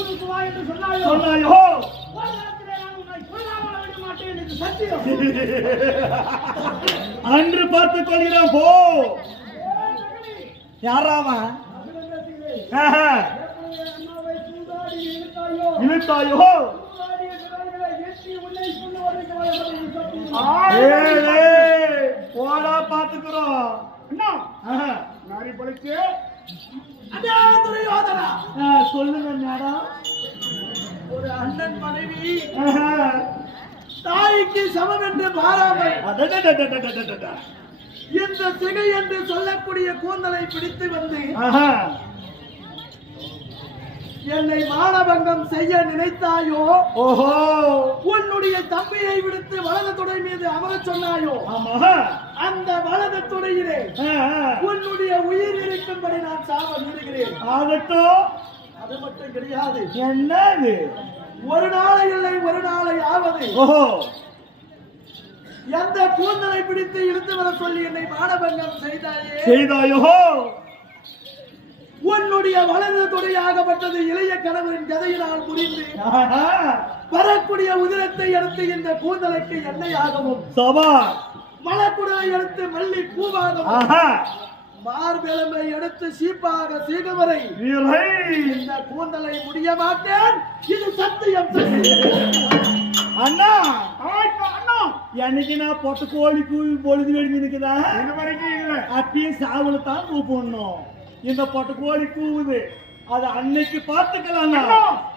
ஊருக்கு வா என்று சொன்னாயோ ஒரு நேரத்திலே நான் உன்னை கொல்லாமல் விட மாட்டேன் என்று சத்தியம். அன்று பார்த்துக் கொள்கிறோம் போ. யாராவா இழுத்தாயோ? போடா பாத்துக்கிறோம். சொல்லுங்க மேடம். ஒரு அண்ணன் மனைவி தாய்க்கு சமம் என்று பாராமல் இந்த சிகை என்று சொல்லக்கூடிய கூந்தலை பிடித்து வந்து என்னை மானபங்கம் செய்ய நினைத்தாயோ? ஓஹோ, உன்னுடைய தம்பியை விடுத்து வலது துணை மீது அமர சொன்னாயோ? அந்த வலது துணையிலே உன்னுடைய உயிர் இருக்கும்படி நான் சாவ நிறுகிறேன். ஆகட்டும். அது மட்டும் கிடையாது. என்னது? ஒரு நாளை இல்லை ஒரு நாளை ஆவது. ஓஹோ, எந்த கூந்தலை பிடித்து இழுத்து வர சொல்லி என்னை மானபங்கம் செய்தாயோ? உன்னுடைய வலது துணையாகப்பட்டது இளைய கணவரின் கதையினால் புரிந்து வரக்கூடிய உதிரத்தை எடுத்து இந்த கூந்தலுக்கு எண்ணெயாகவும் மலக்குடலை எடுத்து மல்லி பூவாகவும் மார்பெலும்பை எடுத்து சீப்பாக சீகவரை இந்த கூந்தலை முடிய மாட்டேன். இது சத்தியம். அண்ணா என்னைக்கு நான் பொட்ட கோழி கூவி பொழுது வேண்டியதுக்குதா வரைக்கும் இல்ல. அப்பயும் சாவுல தான் கூப்பிடணும். இந்த பொட்ட கோழி கூவுது, அது அன்னைக்கு பார்த்துக்கலாம்.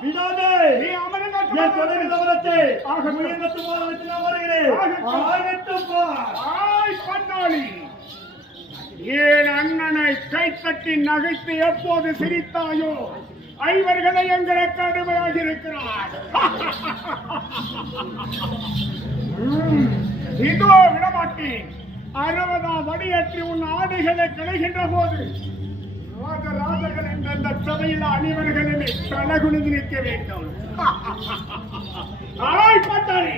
விடாதே, ஏன் அண்ணனை கை தட்டி நகைத்து எப்போது சிரித்தாயோ ஐவர்களை எங்களுக்கு அடிமையாக இருக்கிறார். இதோ விடமாட்டேன். 60ஆம் அடியேற்றி உன் ஆடைகளை களைகின்ற போது ராஜராஜர்கள் என்ற அந்த சபையில் அனைவர்களுமே தலகுனிந்து நிற்க வேண்டும். பார்த்தாரே,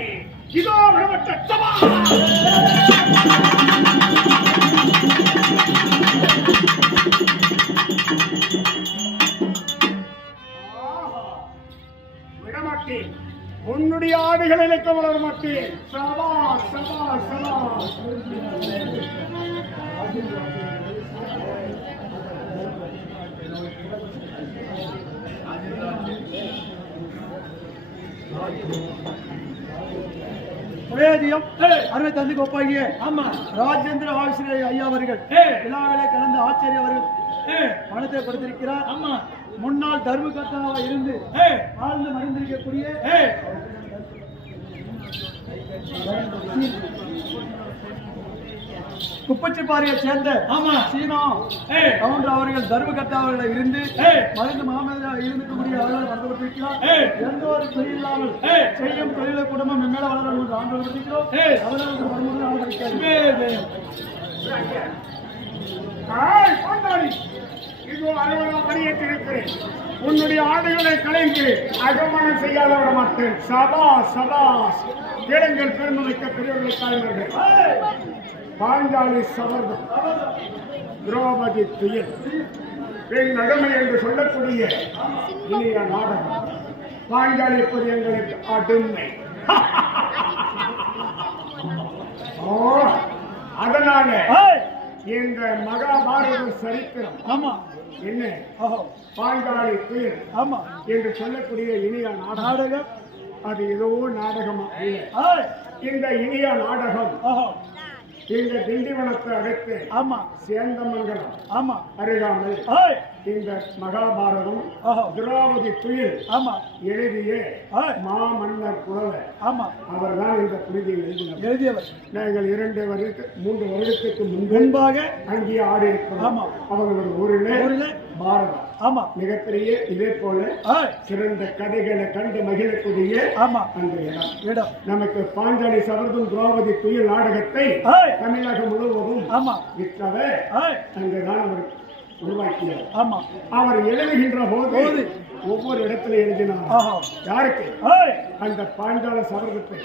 இதோ விடப்பட்ட சபா. விடமாட்டேன். உன்னுடைய ஆடுகளை இணைக்க வளர மாட்டேன். சபா சபா சபா. அருமை தந்தி கோப்பாகிய ராஜேந்திர ஆசிரியர் ஐயா அவர்கள் விழாவிலே கலந்து ஆச்சாரிய அவர்கள் பணத்தை கொடுத்திருக்கிறார். முன்னாள் தர்மகர்த்தாவாக இருந்து ஆழ்ந்து மறைந்திருக்கக்கூடிய குப்பச்சிப்பாறையை சேர்ந்த சீனா கவுண்டர் அவர்கள் தர்மகர்த்தாவர்கள் இருந்து மருந்து மாமல்லராக இருக்கக்கூடிய அவர்கள் வளர்க்கப்பட்டிருக்கிறார். எந்த ஒரு தொழில் இல்லாமல் செய்யும் தொழிலை குடும்பம் மேல வளர ஆண்டுகிறோம். அவர்களுக்கு உன்னுடைய ஆடுகளை கலைந்து அகமனம் செய்யாத விட மாட்டேன். சபா சபா. கேளுங்கள் பெருமதிக்க பெரியவர்களை தாய்மார்கள். பாஞ்சாலி சபர்தம், திரௌபதி துயில், பெண் அடிமை என்று சொல்லக்கூடிய இனிய நாடகம். பாஞ்சாலி இப்போது எங்களுக்கு அடிமை. அதனால இந்த மகாபாரத சரித்திரம் என்ன பாஞ்சாலி துயில் என்று சொல்லக்கூடிய இனிய நாடகம் அது ஏதோ நாடகமா இந்த இனிய நாடகம் இந்த திண்டிவனத்தை அடுத்து சேந்தமங்கலம் அருகாமல் இந்த மகாபாரதம் திரௌபதி துயில் எழுதிய மாமன்னர் புலவர் அவர்தான் இந்த புனிதியை எழுதியவர். நாங்கள் 3 வருடத்துக்கு முன்பாக அங்கே ஆடி இருக்கிறோம். அவர்கள் ஊரில் பாரதம் மிகப்பெரிய இதே போல சிறந்த கதைகளை கண்டு மகிழக்கூடிய அந்த இடம். நமக்கு பாஞ்சாலி சபர்தம் திரௌபதி துயில் நாடகத்தை தமிழகம் முழுவதும் விற்றவர் அங்குதான் அவர் உருவாக்கியார். அவர் எழுதுகின்ற போது ஒவ்வொரு இடத்துல எழுதினார். யாருக்கு? அந்த பாஞ்சாலி சபர்தத்தை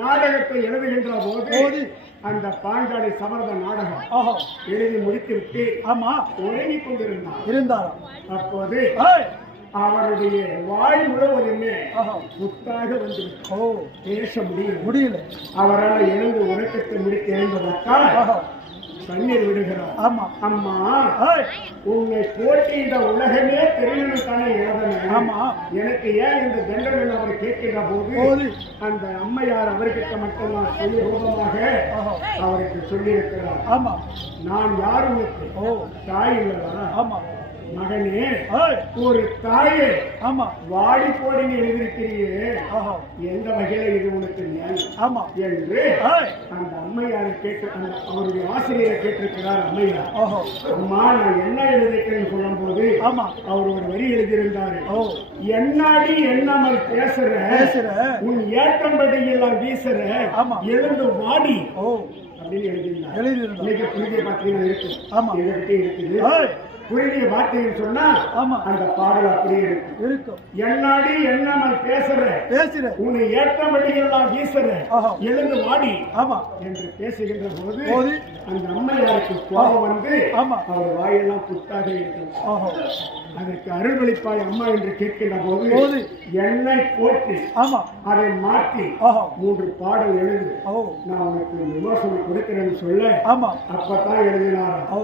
நாடகத்தை எழுதுகின்ற போது அந்த பாஞ்சாலி சபர்த நாடகம் எழுதி முடித்துவிட்டு உறங்கிக் கொண்டிருந்தார். அப்போது அவருடைய வாய் முழுவதுமே ஆஹா. முத்தாக வந்து ஓ பேச முடியல. அவரால் எழுந்து உறக்கத்தை முடித்து எழுந்ததற்காக ஆஹா. கண்ணீர் விடுகிறார். ஆமா. அம்மா ஏய். உன்னை போட்டி இந்த உலகமே தெரியணும் தானே எழுதணும். ஆமா. எனக்கு ஏன் இந்த தண்டனை அவர் கேட்கிற போது போது. அந்த அம்மையார் அவர்கிட்ட மட்டும் நான் சொல்லி ரூபமாக ஆஹா. அவருக்கு சொல்லி இருக்கிறார். ஆமா. நான் யார் உனக்கு ஓ தாய் இல்லவா? ஆமா. மகனே, ஏய். ஒரு தாயே ஆமா. வாடி போடின்னு எழுதியிருக்கிறியே, ஆஹா. எந்த வகையில இது உனக்கு நியாயம் ஆமா. என்று ஏய். அந்த அம்மையாரை கேட்டு அவருடைய ஆசிரியரை கேட்டிருக்கிறார். அம்மையார், ஓஹோ. அம்மா நான் என்ன எழுதியிருக்கேன்னு சொல்லும் போது ஆமா. அவர் ஒரு வரி எழுதியிருந்தாரு. ஓ என்னாடி என்னாமல் பேசுற உன் ஏற்றம்படி எல்லாம் வீசுற ஆமா. எழுந்து வாடி ஓ அப்படின்னு எழுதியிருந்தார். எழுதியிருந்தார். இன்னைக்கு புரிஞ்ச பார்த்தீங்கன்னா இருக்கு. ஆமா. எங்ககிட்ட இருக்குது. ஏய். புரிஞ்ச வார்த்தைன்னு சொன்னா ஆமா. அந்த பாடல் அப்படியே இருக்கு. இருக்கும். என்னாடி என்னாமல் பேசுற உன்னை ஏற்றபடி எல்லாம் வீசுற ஆஹா. எழுந்து வாடி ஆமா. என்று பேசுகின்ற போது போது. அந்த அம்மையாருக்கு கோபம் வந்து ஆமா. அவர் வாயெல்லாம் புத்தாக இருக்கிறது. ஓஹோ. அதற்கு அருள்வளிப்பாய் அம்மா என்று கேட்கின்ற போது போது. என்னை போட்டு ஆமா. அதை மாற்றி ஓஹோ. 3 பாடல் எழுது, ஓ நான் உனக்கு விமர்சனம் கொடுக்கிறேன்னு சொல்ல ஆமா. அப்பதான் எழுதினார். ஓ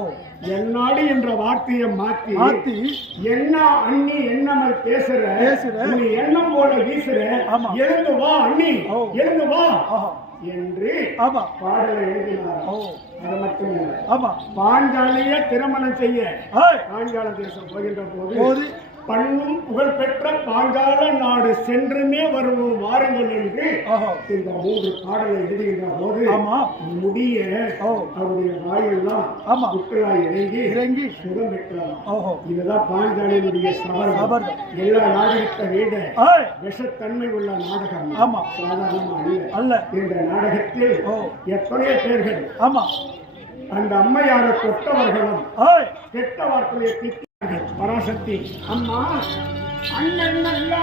என்னாடி என்ற வார்த்தையை மாத்தி மாத்தி என்ன அண்ணி என்னமல் பேசுற நீ எண்ணம் போல வீசுற ஆமா. எழுந்து வா அண்ணி ஓ. எழுந்து வா ஆஹா. என்று ஆமா. பாடலை எழுதினார். ஓ அது மட்டும் இல்லை, ஆமா. பாஞ்சாலிய திருமணம் செய்ய ஏய். பாஞ்சால தேசம் போகின்ற போது. போது பண்ணும் புகழ்பெற்ற பாஞ்சால நாடு சென்றுமே வருவோம் வாருங்கள் என்று ஆஹா. இந்த 3 பாடலை எழுதுகின்ற போது ஆமா. முடிய ஓ. அவருடைய வாயெல்லாம் ஆமா. குட்டலாய் இறங்கி சுகம் பெற்றார். ஓஹோ. இதுதான் பாஞ்சாலியினுடைய சபதம். சபதம். எல்லா நாடகத்தை விட ஏய். விஷத்தன்மை உள்ள நாடகம். ஆமா. சாதாரணமா அல்ல. இந்த நாடகத்தில் ஓ. எத்தனையோ பேர்கள் ஆமா. அந்த அம்மையாரை தொட்டவர்களும் ஏய். கெட்ட வார்த்தையை திட்டார்கள். பராசக்தி அம்மா அண்ணன் நல்லா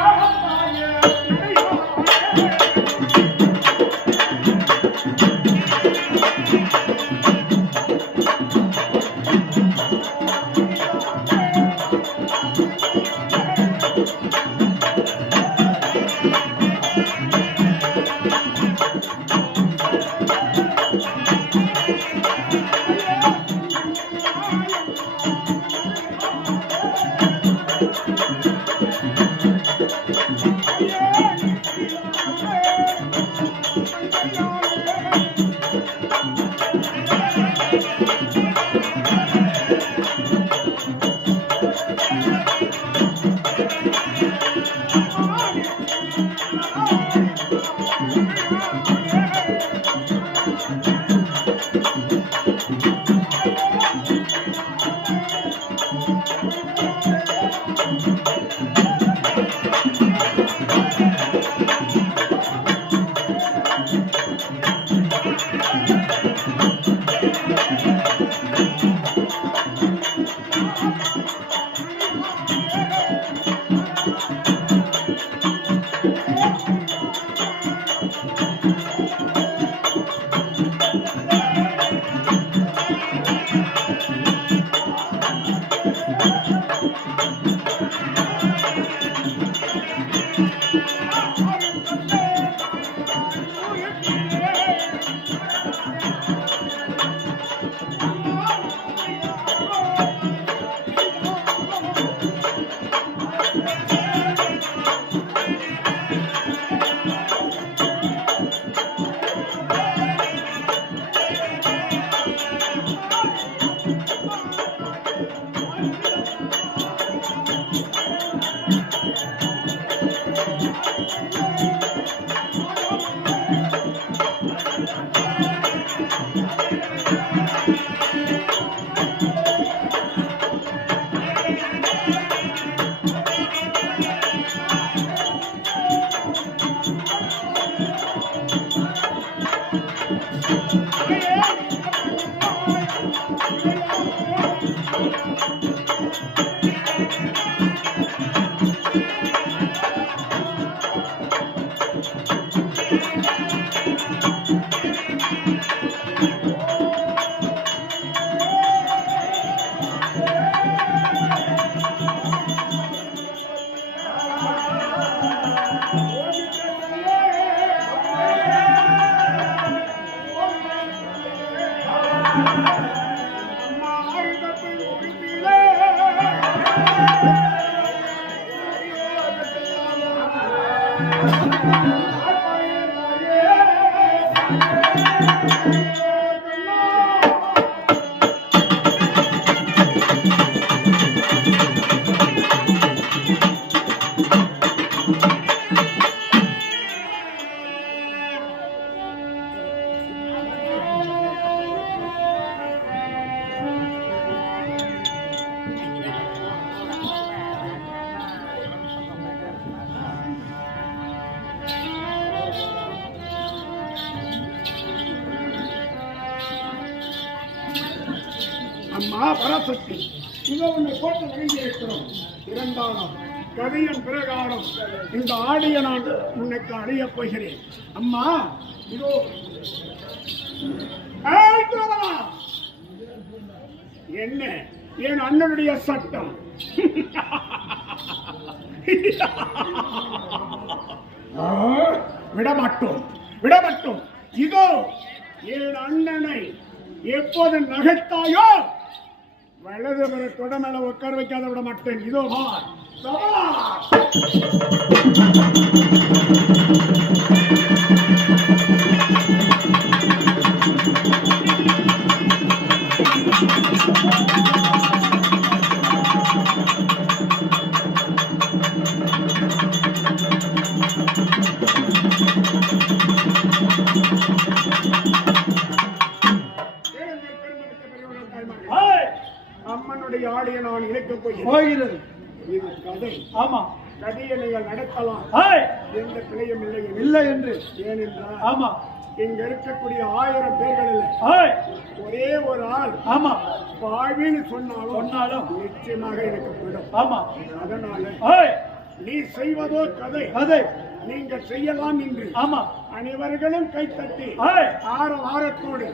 அம்மா பராசக்தி, இதோ உன்னை போட்டு வணங்கி இருக்கிறோம். இரண்டாம் கதையின் பிரகாரம் இந்த ஆடிய நான் உனக்கு அடையப் போகிறேன். அம்மா இதோ என்ன என் அண்ணனுடைய சட்டம். விடமாட்டோம் விடமாட்டோம். இதோ என் அண்ணனை எப்போது நகைத்தாயோ வலது பெற தொடமேல உட்கார வைக்காத விட மாட்டேன். இதோ அம்மனுடைய ஆடிய நான் இணைக்கப் போகிறது. இது கதை. ஆமா, கதையை நீங்கள் நடத்தலாம், எந்த பிழையும் இல்லை என்று. ஏனென்றால் ஆமா, இங்க இருக்கக்கூடிய 1000 பேர்களில் ஒரே ஒரு ஆள் ஆமா வாழ்வின்னு சொன்னாலும் நிச்சயமாக எனக்கு விடும். ஆமா, அதனால நீ செய்வதோ கதை கதை நீங்கள் செய்யலாம் என்று ஆமா அனைவர்களும் கைத்தட்டி ஆரவாரத்தோடு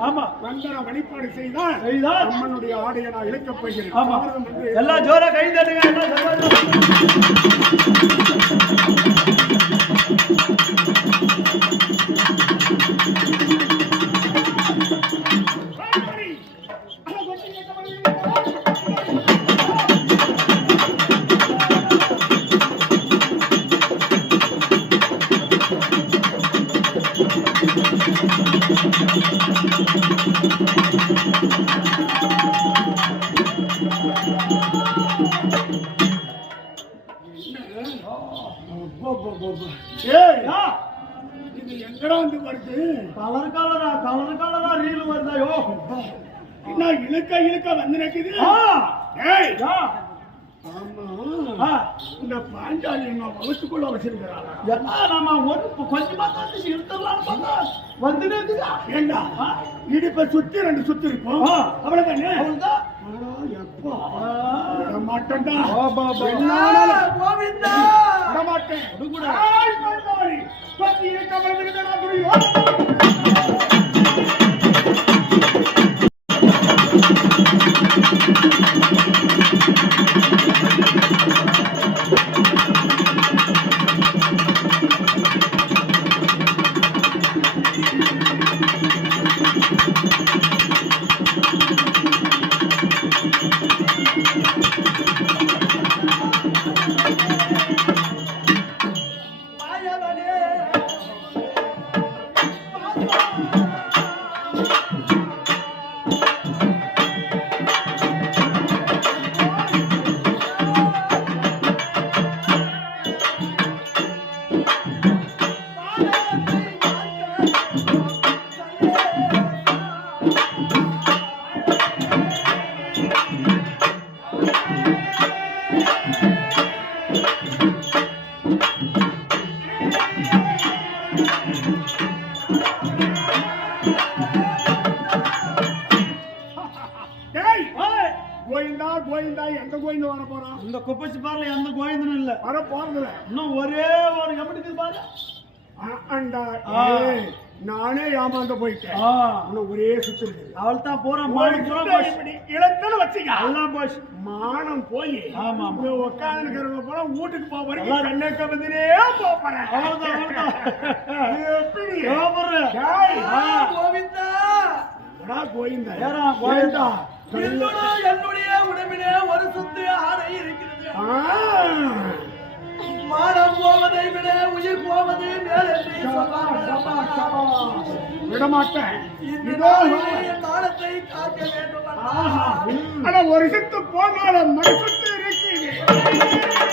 வந்தன வழிபாடு செய்தால் அம்மனுடைய ஆடையை நான் இழுக்கப் போகிறேன். எல்லாம் ஜோரா கை தட்டுங்க. இது எங்கடா வந்து வருது? கலர் கலரா ரீல் வருதாயோ. என்ன இழுக்க வந்து நிக்குது? ஆமா, இந்த பாஞ்சாலி எங்க வகுத்துக்குள்ள வச்சிருக்கிறாங்க. நம்ம ஒரு கொஞ்சமா வந்து ஏண்டா இடிப்ப சுத்தி 2 சுத்தி இருக்கும், அவ்வளவுதானே? மாட்டேன்டா கோவிந்தா எந்த கோவிந்த வர போறான்? இந்த குப்பச்சி பாருல எந்த கோவிந்தனும் இல்ல, வர போறதுல இன்னும் ஒரே ஒரு எப்படி பாரு. நானே ஏமாந்து போயிட்டேன். ஒரே சுத்து அவள் தான் போற இழத்தன வச்சுக்க எல்லாம் போச்சு. மானம் போய் உட்காந்து போல வீட்டுக்கு போறேன். கண்ணக்க வந்துனே போறேன். கோவிந்தா என்னுடைய உடம்பிலே ஒரு சுத்து ஆடை இருக்கிறது. மானம் போவதை விட உயிர் போவதை போவது மேலென்று சொன்னார்கள். விடமாட்டேன். இந்த இதோ நாளிலே மானத்தை காக்க வேண்டும் அண்ணா. ஆனா ஒரு சித்து போனாலும் மறுசித்து இருக்கிறேன்.